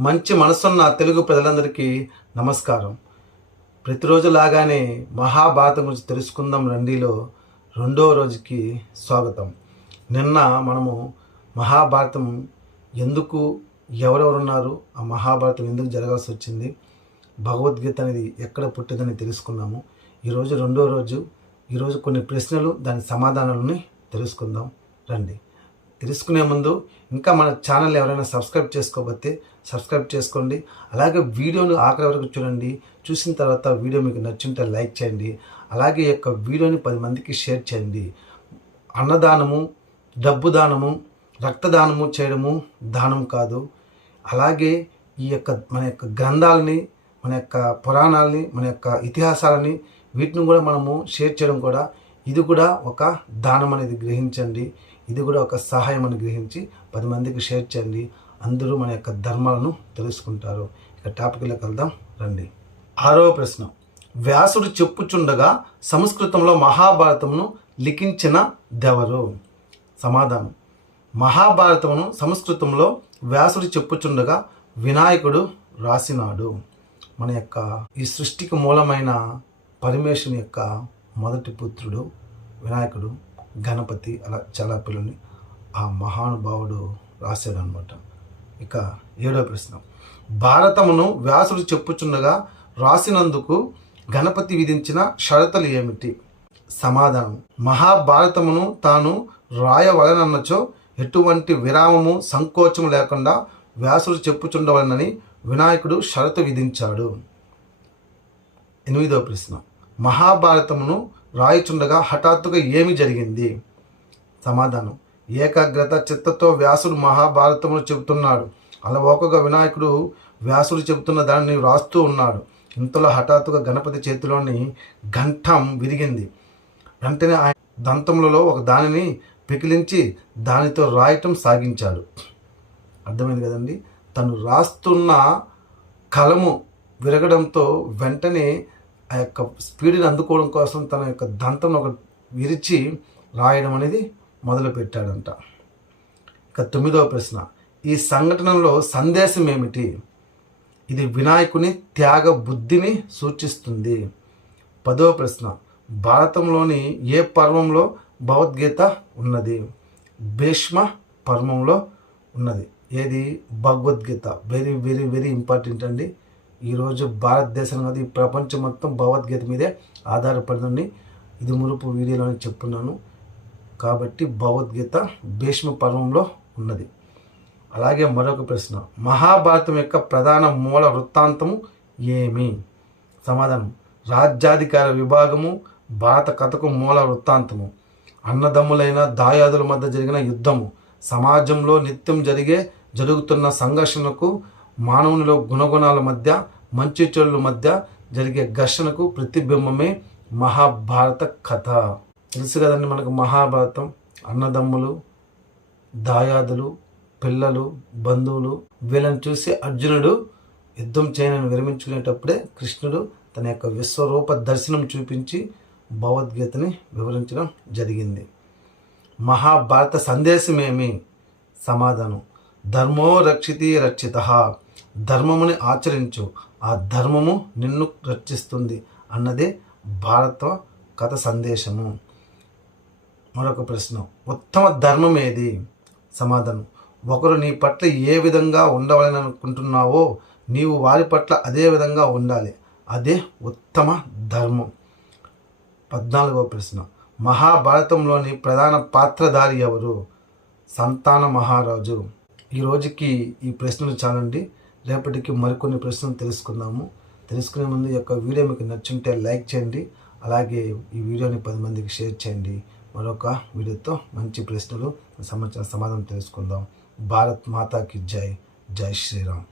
మంచి మనసున్న తెలుగు ప్రజలందరికీ నమస్కారం. ప్రతిరోజు లాగానే మహాభారతం గురించి తెలుసుకుందాం రండిలో రెండో రోజుకి స్వాగతం. నిన్న మనము మహాభారతం ఎందుకు ఎవరెవరు ఉన్నారు ఆ మహాభారతం ఎందుకు జరగాల్సి వచ్చింది భగవద్గీత అనేది ఎక్కడ పుట్టిందని తెలుసుకున్నాము ఈరోజు రెండో రోజు. ఈరోజు కొన్ని ప్రశ్నలు దాని సమాధానాలని తెలుసుకుందాం. రండి. తెలుసుకునే ముందు ఇంకా మన ఛానల్ ఎవరైనా సబ్స్క్రైబ్ చేసుకోకపోతే సబ్స్క్రైబ్ చేసుకోండి. అలాగే వీడియోను ఆఖరి వరకు చూడండి. చూసిన తర్వాత వీడియో మీకు నచ్చుంటే లైక్ చేయండి. అలాగే ఈ యొక్క వీడియోని పది మందికి షేర్ చేయండి. అన్నదానము డబ్బు దానము రక్తదానము చేయడము దానం కాదు. అలాగే ఈ యొక్క మన యొక్క గ్రంథాలని మన యొక్క పురాణాలని మన యొక్క ఇతిహాసాలని వీటిని కూడా మనము షేర్ చేయడం కూడా ఇది కూడా ఒక దానం అనేది గ్రహించండి. ఇది కూడా ఒక సహాయం అని గ్రహించి పది మందికి షేర్ చేయండి. అందరూ మన యొక్క ధర్మాలను తెలుసుకుంటారు. ఇక టాపిక్లోకి వెళ్దాం. రండి. ఆరవ ప్రశ్న. వ్యాసుడు చెప్పుచుండగా సంస్కృతంలో మహాభారతమును లిఖించిన దెవరు? సమాధానం. మహాభారతమును సంస్కృతంలో వ్యాసుడు చెప్పుచుండగా వినాయకుడు రాసినాడు. మన యొక్క ఈ సృష్టికి మూలమైన పరమేశ్వరుని యొక్క మొదటి పుత్రుడు వినాయకుడు. గణపతి అలా చాలా పిల్లల్ని ఆ మహానుభావుడు రాశాడు అనమాట ఇక ఏడో ప్రశ్న. భారతమును వ్యాసుడు చెప్పుచుండగా రాసినందుకు గణపతి విధించిన షరతులు ఏమిటి? సమాధానం. మహాభారతమును తాను రాయవలనన్నచో ఎటువంటి విరామము సంకోచము లేకుండా వ్యాసుడు చెప్పుచుండవలనని వినాయకుడు షరతు విధించాడు. ఎనిమిదవ ప్రశ్న. మహాభారతమును రాయిచుండగా హఠాత్తుగా ఏమి జరిగింది? సమాధానం. ఏకాగ్రత చిత్తతో వ్యాసుడు మహాభారతమును చెబుతున్నాడు. అలవోకగా వినాయకుడు వ్యాసుడు చెబుతున్న దానిని వ్రాస్తూ ఉన్నాడు. ఇంతలో హఠాత్తుగా గణపతి చేతిలోని ఘంటం విరిగింది. వెంటనే ఆయన దంతములలో ఒక దానిని పికిలించి దానితో రాయటం సాగించాడు. అర్థమైంది కదండి? తను రాస్తున్న కలము విరగడంతో వెంటనే ఆ యొక్క స్పీడ్ని అందుకోవడం కోసం తన యొక్క దంతం ఒక విరిచి రాయడం అనేది మొదలుపెట్టాడంట. ఇక తొమ్మిదవ ప్రశ్న. ఈ సంఘటనలో సందేశం ఏమిటి? ఇది వినాయకుని త్యాగ బుద్ధిని సూచిస్తుంది. పదవ ప్రశ్న. భారతంలోని ఏ పర్వంలో భగవద్గీత ఉన్నది? భీష్మ పర్వంలో ఉన్నది. ఏది? Bhagavad Gita. Very very very important అండి. ఈరోజు భారతదేశం కాదు ఈ ప్రపంచం మొత్తం భగవద్గీత మీదే ఆధారపడిందని ఇది మురుపు వీడియోలో చెప్తున్నాను. కాబట్టి భగవద్గీత భీష్మ పర్వంలో ఉన్నది. అలాగే మరొక ప్రశ్న. మహాభారతం యొక్క ప్రధాన మూల వృత్తాంతము ఏమి? సమాధానం. రాజ్యాధికార విభాగము భారత కథకు మూల వృత్తాంతము. అన్నదమ్ములైన దాయాదుల మధ్య జరిగిన యుద్ధము. సమాజంలో నిత్యం జరిగే జరుగుతున్న సంఘర్షణకు మానవునిలో గుణగుణాల మధ్య మంచి చెడుల మధ్య జరిగే ఘర్షణకు ప్రతిబింబమే మహాభారత కథ. తెలుసు కదండి మనకు మహాభారతం. అన్నదమ్ములు దాయాదులు పిల్లలు బంధువులు వీళ్ళని చూసి అర్జునుడు యుద్ధం చేయనని విరమించుకునేటప్పుడే కృష్ణుడు తన యొక్క విశ్వరూప దర్శనం చూపించి భగవద్గీతని వివరించడం జరిగింది. మహాభారత సందేశమేమి? సమాధానం. ధర్మో రక్షితి రక్షిత. ధర్మముని ఆచరించు. ఆ ధర్మము నిన్ను రక్షిస్తుంది అన్నదే భారత కథ సందేశము. మరొక ప్రశ్న. ఉత్తమ ధర్మం ఏది? సమాధానం. ఒకరు నీ పట్ల ఏ విధంగా ఉండవాలని అనుకుంటున్నావో నీవు వారి పట్ల అదే విధంగా ఉండాలి. అదే ఉత్తమ ధర్మం. పద్నాలుగవ ప్రశ్న. మహాభారతంలోని ప్రధాన పాత్రధారి ఎవరు? సంతాన మహారాజు. ఈ రోజుకి ఈ ప్రశ్నలు చాలండి. రేపటికి మరికొన్ని ప్రశ్నలు తెలుసుకుందాము. తెలుసుకునే ముందు ఈ యొక్క వీడియో మీకు నచ్చుంటే లైక్ చేయండి. అలాగే ఈ వీడియోని పది మందికి షేర్ చేయండి. మరొక వీడియోతో మంచి ప్రశ్నలు సంబంధించిన సమాధానం తెలుసుకుందాం. భారత్ మాతాకి జై. జై శ్రీరామ్.